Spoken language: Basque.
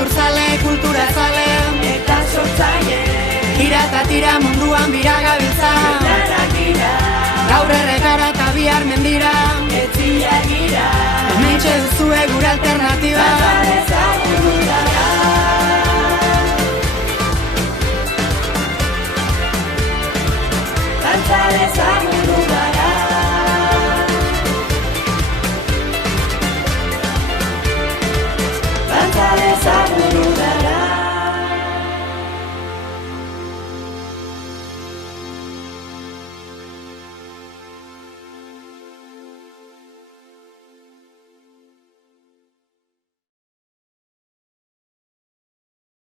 kulturzale, kultura zale eta sortzaile. Tira eta tira munduan biragabiltza Gaur erregara eta bihar mendira Etziak gira Hementxe duzue gure alternatiba